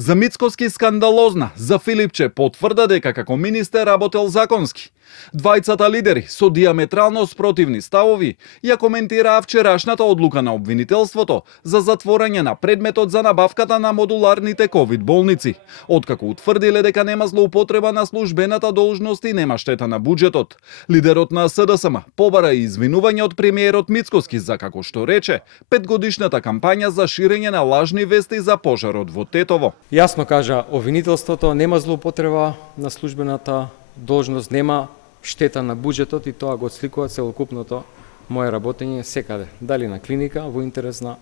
За Мицкоски скандалозна, за Филипче потврда дека како министер работел законски. Двајцата лидери со диаметрално спротивни ставови ја коментираа вчерашната одлука на обвинителството за затворање на предметот за набавката на модуларните ковид болници, откако утврдиле дека нема злоупотреба на службената должност и нема штета на буџетот. Лидерот на СДСМ побара и извинување од премиерот Мицкоски за, како што рече, 5-годишната кампања за ширење на лажни вести за пожарот во Тетово. Јасно кажа обвинителството, нема злоупотреба на службената должност, нема штета на буџетот и тоа го отсликува целокупното моje работење секаде. Дали на клиника, во интерес на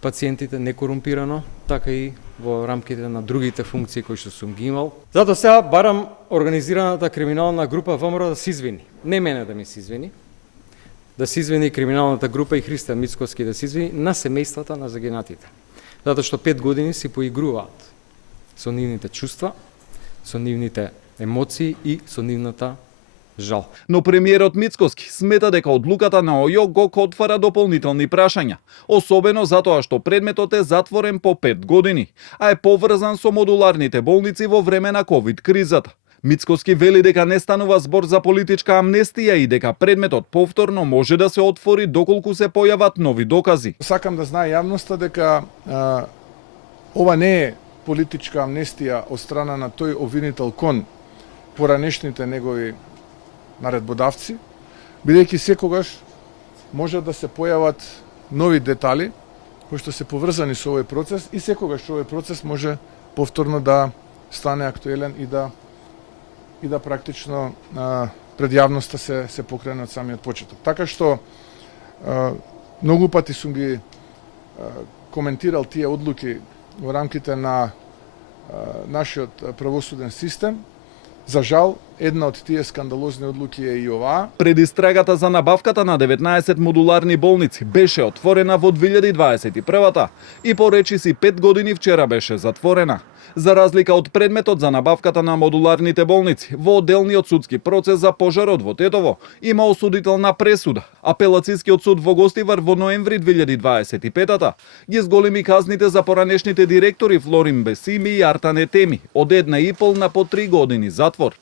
пациентите, некорумпирано, така и во рамките на другите функции кои што сум ги имал. Затоа сега барам организираната криминална група ВМРО да се извини. Не мене да ми се извини, да се извини криминалната група и Христијан Мицкоски да се извини на семејствата на загинатите. Затоа што 5 години си поигруваат со нивните чувства, со нивните емоции и со нивната жал. Но премиерот Мицкоски смета дека одлуката на ОЈО го отвара дополнителни прашања, особено затоа што предметот е затворен по 5 години, а е поврзан со модуларните болници во време на ковид кризата. Мицкоски вели дека не станува збор за политичка амнестија и дека предметот повторно може да се отвори доколку се појават нови докази. Сакам да знае јавноста дека ова не е политичка амнестија од страна на тој обвинител кон поранешните негови наредбодавци, бидејќи секогаш може да се појават нови детали кои што се поврзани со овој процес и секогаш овој процес може повторно да стане актуелен и да практично пред јавноста се покрене од самиот почеток. Така што многу пати сум ги коментирал тие одлуки во рамките на нашиот правосуден систем. За жал, една од тие скандалозни одлуки е и оваа. Предистрагата за набавката на 19 модуларни болници беше отворена во 2021-та и по речиси 5 години вчера беше затворена. За разлика од предметот за набавката на модуларните болници, во одделниот судски процес за пожарот во Тетово има осудителна пресуда. Апелацијскиот суд во Гостивар во ноември 2025-та ги зголеми казните за поранешните директори Флорин Бесими и Артан Етеми од 1,5 на по 3 години затвор.